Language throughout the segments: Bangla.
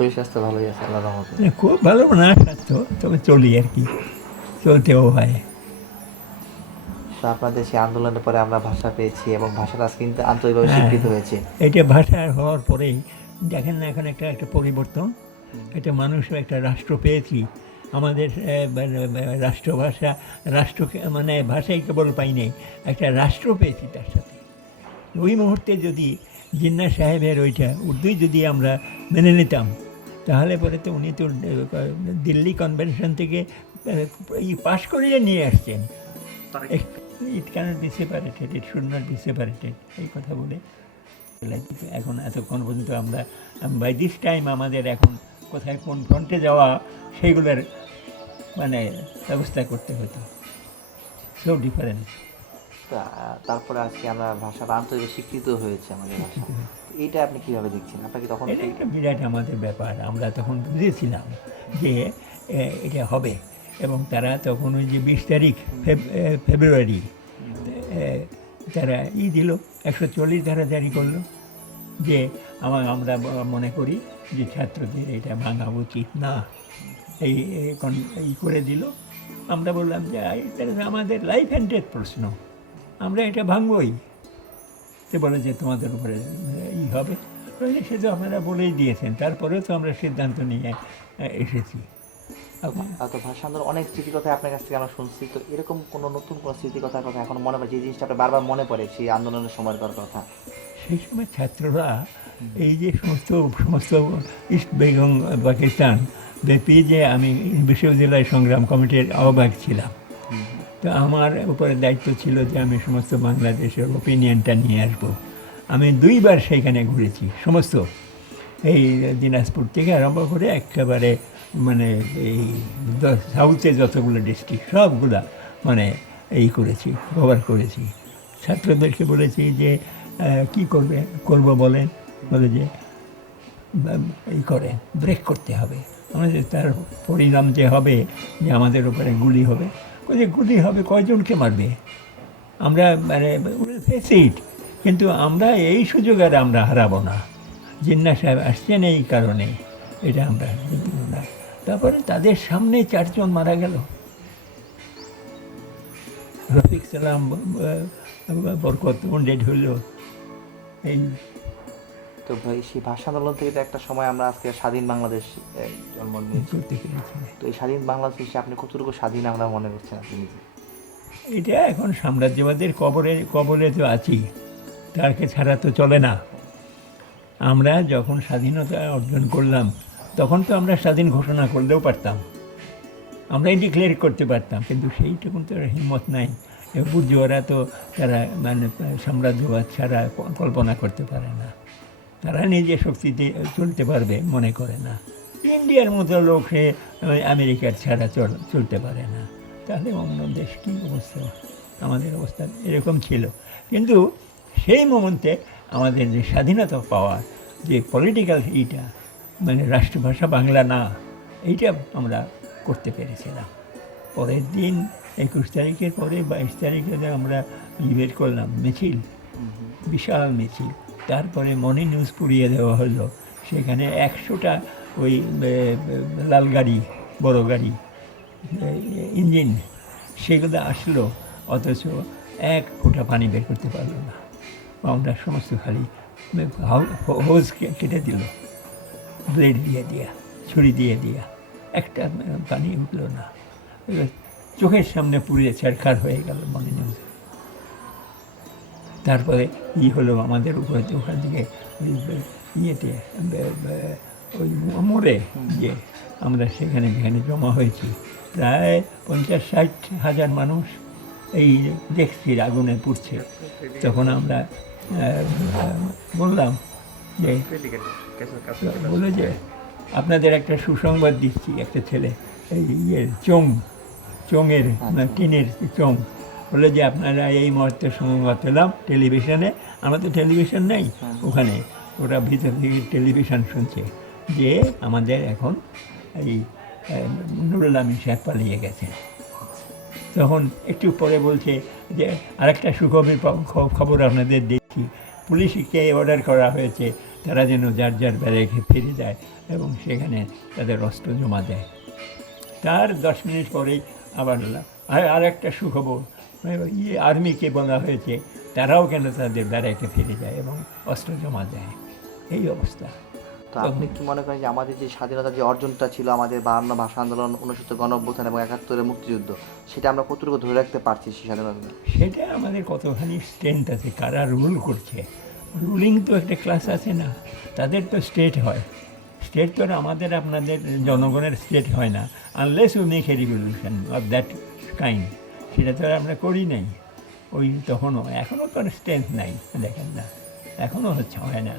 শরীর স্বাস্থ্য ভালোই আছে আল্লাহ রহমতে। খুব ভালো না স্বাস্থ্য তবে চলি আর কি চলতেও হয়। তো আপনাদের সেই আন্দোলনের পরে আমরা ভাষা পেয়েছি এবং ভাষাটা কিন্তু আন্তরিকভাবে হ্যাঁ। স্বীকৃত হয়েছে। এটা ভাষা হওয়ার পরেই দেখেন না এখন একটা একটা পরিবর্তন। এটা মানুষও একটা রাষ্ট্র পেয়েছি। আমাদের রাষ্ট্রভাষা রাষ্ট্র মানে ভাষাই কেবল পাইনি একটা রাষ্ট্র পেয়েছি তার সাথে। ওই মুহূর্তে যদি জিন্না সাহেবের ওইটা উর্দুই যদি আমরা মেনে নিতাম তাহলে পরে তো উনি তো দিল্লি কনভেনশন থেকে পাশ করিয়ে নিয়ে আসছেন। It cannot be separated it should not be separated এই কথা বলে। এখন এতক্ষণ পর্যন্ত আমরা বাই দিস টাইম আমাদের এখন কোথায় কোন ফ্রন্টে যাওয়া সেইগুলোর মানে ব্যবস্থা করতে হতো। সব ডিফারেন্স তা- তারপরে আজকে আমরা ভাষাটা আন্তর্জাতিক স্বীকৃত হয়েছে আমাদের ভাষা। এইটা আপনি কীভাবে দেখছেন? আপনাকে তখন এটা একটা বিরাট আমাদের ব্যাপার। আমরা তখন বুঝেছিলাম যে এটা হবে। এবং তারা তখন ওই যে বিশ তারিখ ফেব- ফেব্রুয়ারি তারা ই দিল একশো চল্লিশ ধারা জারি করল যে আমার আমরা মনে করি যে ছাত্রদের এটা ভাঙা উচিত না। এই এই করে দিল। আমরা বললাম যে "আই, এটা আমাদের লাইফ অ্যান্ড ডেথ প্রশ্ন। আমরা এটা ভাঙবই। সে বলে যে তোমাদের উপরে ই হবে। সে তো আপনারা বলেই দিয়েছেন তারপরেও তো আমরা সিদ্ধান্ত নিয়ে এসেছি। আপনি- তো ভাষা আন্দোলন অনেক স্মৃতি কথা আপনার কাছ থেকে আমরা শুনছি। তো এরকম কোনো নতুন কোনো স্মৃতি কথার কথা এখন মনে পড়ে যে জিনিসটা আপনার বারবার মনে পড়ে সেই আন্দোলনের সময়কার কথা? সেই সময় ছাত্ররা এই যে সমস্ত সমস্ত ইস্ট বেগম পাকিস্তান ব্যাপী যে আমি বিশ্ববিদ্যালয় সংগ্রাম কমিটির আহ্বায়ক ছিলাম। তো আমার উপরে দায়িত্ব ছিল যে আমি সমস্ত বাংলাদেশের ওপিনিয়নটা নিয়ে আসব। আমি দুইবার সেইখানে ঘুরেছি, সমস্ত। এই দিনাজপুর থেকে আরম্ভ করে একেবারে মানে এই সাউথে যতগুলো ডিস্ট্রিক্ট সবগুলা মানে এই করেছি কভার করেছি। ছাত্রদেরকে বলেছি যে কি করবে, করব বলেন? বলে যে এই করে ব্রেক করতে হবে। আমাদের তার পরিণাম যে হবে, যে আমাদের উপরে গুলি হবে যে গুলি হবে, কয়জনকে মারবে? আমরা মানে ফেস ইট কিন্তু আমরা এই সুযোগ আর আমরা হারাবো না। জিন্না সাহেব আসছেন এই কারণে। এটা আমরা তারপরে তাদের সামনে চারজন মারা গেল। রফিক সালাম বরকত ওন্ডেড হইল এই তো ভাই সেই ভাষা আন্দোলন থেকে তো একটা সময় আমরা আজকে স্বাধীন বাংলাদেশ জন্ম নিয়েছি। তো এই স্বাধীন বাংলাদেশে আপনি কতটুকু স্বাধীন আমরা মনে করছেন আপনি নিজে? এটা এখন সাম্রাজ্যবাদের কবরে কবলে তো আছি। তারকে ছাড়া তো চলে না। আমরা যখন স্বাধীনতা অর্জন করলাম তখন তো আমরা স্বাধীন ঘোষণা করলেও পারতাম। আমরা ডিক্লেয়ার করতে পারতাম কিন্তু সেইটুকু তো হিম্মত নাই। বুর্জোয়ারা তো তারা মানে সাম্রাজ্যবাদ ছাড়া কল্পনা করতে পারে না। তারা নিজে শক্তিতে চলতে পারবে মনে করে না। ইন্ডিয়ার মতো লোক সে আমেরিকার ছাড়া চল চলতে পারে না। তাহলে অন্য দেশ কী অবস্থা? আমাদের অবস্থা এরকম ছিল। কিন্তু সেই মুহূর্তে আমাদের যে স্বাধীনতা পাওয়ার যে পলিটিক্যাল এইটা মানে রাষ্ট্রভাষা বাংলা না এইটা আমরা করতে পেরেছিলাম। পরের দিন একুশ তারিখের পরে বাইশ তারিখে আমরা ইভেট করলাম মিছিল বিশাল মিছিল। তারপরে মনি নিউজ পুড়িয়ে দেওয়া হলো। সেখানে একশোটা ওই লাল গাড়ি, বড় গাড়ি ইঞ্জিন, সেগুলো আসলো, অথচ এক ফোঁটা পানি বের করতে পারল না। আমরা সমস্ত খালি হোজ কেটে দিল। ব্লেড দিয়ে দিয়া, ছুরি দিয়ে দিয়া, একটা পানি উঠল না। চোখের সামনে পুড়িয়ে ছাড়খার হয়ে গেল মনে নিউজ। তারপরে ই হলো আমাদের উপরে ওখান থেকে ওই, ইয়েতে ওই মোড়ে যে আমরা সেখানে যেখানে জমা হয়েছি। প্রায় পঞ্চাশ ষাট হাজার মানুষ এই দেখছি আগুনে পুড়ছে। তখন আমরা বললাম যে, বলে যে, আপনাদের একটা সুসংবাদ দিচ্ছি, একটা ছেলে, এই ইয়ের চোং চোঙের টিনের চোং বলে যে আপনারা এই মুহূর্তে সংবাদ পেলাম টেলিভিশনে। আমরা তো টেলিভিশন নেই ওখানে। ওরা ভিতর থেকে টেলিভিশন শুনছে যে আমাদের এখন এই নুরুল আমিন সাহেব পালিয়ে গেছে। তখন একটু পরে বলছে যে আরেকটা সুখবর খ- খবর আপনাদের দেখছি। পুলিশকে অর্ডার করা হয়েছে তারা যেন যার যার ব্যারেকে ফিরে যায় এবং সেখানে তাদের অস্ত্র জমা দেয়। তার দশ মিনিট পরেই আবার আর একটা সুখবর ইয়ে আর্মিকে বলা হয়েছে তারাও কেন তাদের ব্যারেকে ফিরে যায় এবং অস্ত্র জমা দেয় এই অবস্থা তো আপনি কি মনে করেন যে আমাদের যে স্বাধীনতার যে অর্জনটা ছিল আমাদের বাহান্ন ভাষা আন্দোলন অনুষ্ঠিত গণ অভ্যুত্থান এবং একাত্তরের মুক্তিযুদ্ধ সেটা আমরা কতটুকু ধরে রাখতে পারছি সেই স্বাধীনতা সেটা আমাদের কতখানি স্ট্রেংথ আছে কারা রুল করছে? রুলিং তো একটা ক্লাস আছে না তাদের তো স্টেট হয়। স্টেট তো আর আমাদের আপনাদের জনগণের স্টেট হয় না unless we make a regulation of that kind সেটা তো আর আমরা করি নাই। ওই তখনও এখনও তো স্ট্রেংথ নাই দেখেন না। এখনও হচ্ছে হয় না।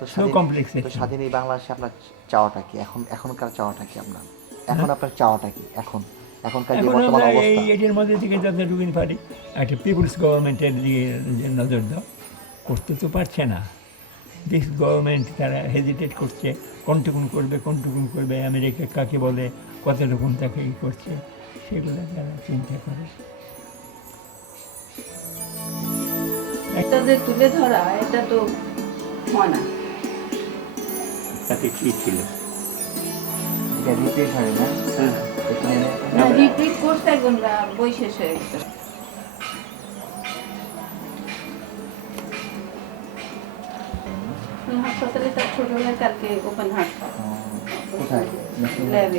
তো So স্বাধীন- এই বাংলাদেশে আপনার চাওয়াটা কি? এখন এখনকার চাওয়াটা কি আপনার? এখন আপনার চাওয়াটা কি? এখন এখনকার যে বর্তমান আমরা এই এটির মধ্যে থেকে যতটুকু পারি একটা পিপুলস গভর্নমেন্টের দিকে নজর দাও। করতে তো পারছে না। দিস গভর্নমেন্ট তারা হেজিটেট করছে কোনটুকুন করবে কোনটুকুন করবে আমেরিকা কাকে বলে কতটুকুন তাকে ই করছে। সেগুলো তারা চিন্তা করে। এটা যে তুলে ধরা এটা তো হয় না। তাতে কী ছিল? এটা রিপিট হয় না? এখানে রিপিট করতে গুণরা বই শেষ হয়ে গেছে। হাসপাতালে তার ছোট ভাই কালকে ওপেন হার্ট কোথায়? ল্যাব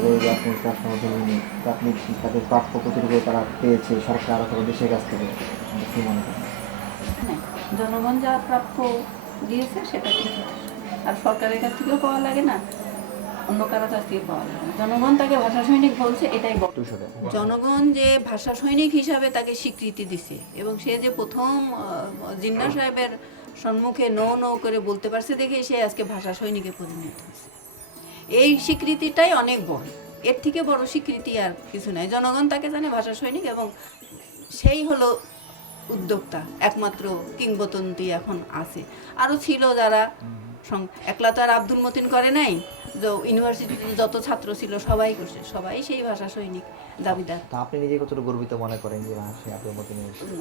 তাদের প্রশ্ন ধরিনি তো আপনি তাদের প্রাপ্য কতটুকু তারা পেয়েছে সরকার অথবা দেশের কাছ থেকে? কি মনে করেন? হ্যাঁ, জনগণ যা প্রাপ্য দিয়েছে সেটা আর সরকারের কাছ থেকেও পাওয়া লাগে না অন্য কারও কাছ থেকে পাওয়া লাগে না। জনগণ তাকে ভাষা সৈনিক বলছে এটাই বড় জনগণ যে ভাষা সৈনিক হিসাবে তাকে স্বীকৃতি দিছে এবং সে যে প্রথম জিন্না সাহেবের সম্মুখে নৌ নৌ করে বলতে পারছে দেখে সে আজকে ভাষা সৈনিকে পরিণত হয়েছে। এই স্বীকৃতিটাই অনেক বড়। এর থেকে বড় স্বীকৃতি আর কিছু নাই। জনগণ তাকে জানে ভাষা সৈনিক এবং সেই হলো উদ্যোক্তা একমাত্র কিংবদন্তি এখন আছে। আরও ছিল যারা একলা তো আর আব্দুল মতিন করে নাই যে ইউনিভার্সিটিতে যত ছাত্র ছিল সবাই করছে। সবাই সেই ভাষা সৈনিক দাবিদার। তা আপনি নিজে কতটুকু গর্বিত মনে করেন যে হ্যাঁ সে আপনার মতো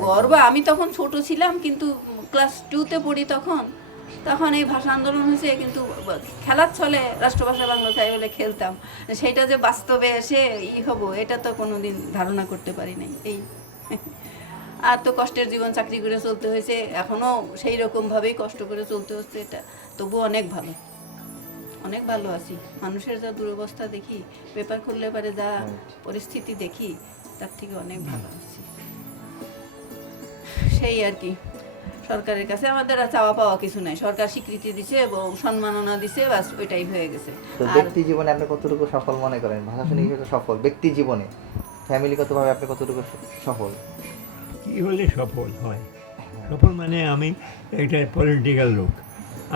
গর্ব আমি তখন ছোট ছিলাম কিন্তু ক্লাস টুতে পড়ি তখন তখন এই ভাষা আন্দোলন হয়েছে কিন্তু খেলার ছলে রাষ্ট্রভাষা বাংলা চাই বলে খেলতাম। সেটা যে বাস্তবে এসে ই হব এটা তো কোনোদিন ধারণা করতে পারি নাই। এই আর তো কষ্টের জীবন চাকরি করে চলতে হয়েছে এখনও সেই রকমভাবেই কষ্ট করে চলতে হচ্ছে এটা। তবু অনেক ভালো অনেক ভালো আছি। মানুষের যা দুরবস্থা দেখি পেপার খুললে পারে যা পরিস্থিতি দেখি তার থেকে অনেক ভালো আছি। সেই আর কি। সরকারের কাছে আমাদের আর চাওয়া পাওয়া কিছু নাই। সরকার স্বীকৃতি দিছে এবং সম্মাননা দিছে বাস ওইটাই হয়ে গেছে। তো ব্যক্তি জীবনে আপনি কতটুকু সফল মনে করেন? ভাষা শুনে হিসেবে সফল। ব্যক্তি জীবনে ফ্যামিলিগতভাবে আপনি কতটুকু সফল? কী হলে সফল হয়? সফল মানে আমি একটা পলিটিক্যাল লোক।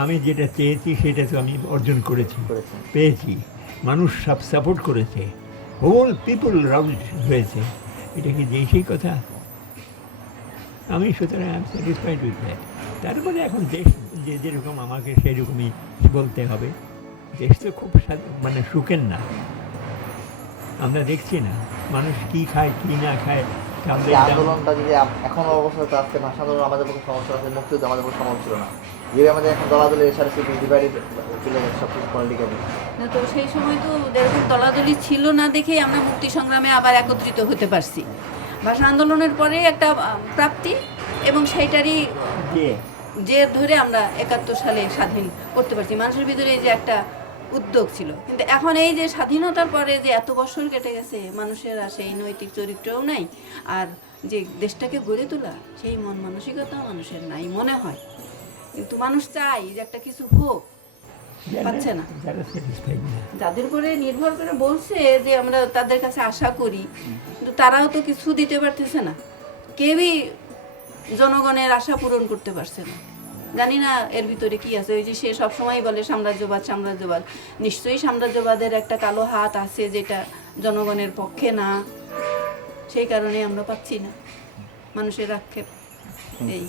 আমি যেটা চেয়েছি সেটা তো আমি অর্জন করেছি। পেয়েছি। মানুষ সব সাপোর্ট করেছে। হোল পিপল রাউন্ড হয়েছে। এটা কি সেই কথা? আমি সুতরাং I am satisfied with that তারপরে এখন দেশ যে যেরকম আমাকে সেরকমই বলতে হবে। দেশ তো খুব মানে সুখের না। আমরা দেখছি না মানুষ কি খায় কি না খায় আন্দোলনটা যদি আম- এখন অবস্থা তো আজকে ভাষা আন্দোলন আমাদের পক্ষে সমস্যা আছে মুক্তিযুদ্ধ আমাদের পক্ষে সম্ভব ছিল না। যেভাবে আমাদের এখন দলাদলি এসআরসি ডিভাইডেড চলে যাচ্ছে সব কিছু পলিটিক্যালি না তো সেই সময় তো যেরকম দলাদলি ছিল না দেখেই আমরা মুক্তি সংগ্রামে আবার একত্রিত হতে পারছি। ভাষা আন্দোলনের পরে একটা প্রাপ্তি এবং সেইটারই যে ধরে আমরা একাত্তর সালে স্বাধীন করতে পারছি। মানুষের ভিতরে এই যে একটা উদ্যোগ ছিল। কিন্তু এখন এই যে স্বাধীনতার পরে যে এত বছর কেটে গেছে মানুষের আর সেই নৈতিক চরিত্রও নাই। আর যে দেশটাকে গড়ে তোলা সেই মন মানসিকতা মানুষের নাই মনে হয়। কিন্তু মানুষ চাই যে একটা কিছু হোক। পাচ্ছে না। যাদের উপরে নির্ভর করে বলছে যে আমরা তাদের কাছে আশা করি কিন্তু তারাও তো কিছু দিতে পারতেছে না। কেউই জনগণের আশা পূরণ করতে পারছে না। জানি না এর ভিতরে কি আছে। ওই যে সে সবসময় বলে সাম্রাজ্যবাদ সাম্রাজ্যবাদ। নিশ্চয়ই সাম্রাজ্যবাদের একটা কালো হাত আছে যেটা জনগণের পক্ষে না। সেই কারণে আমরা পাচ্ছি না। মানুষের আক্ষেপ এই।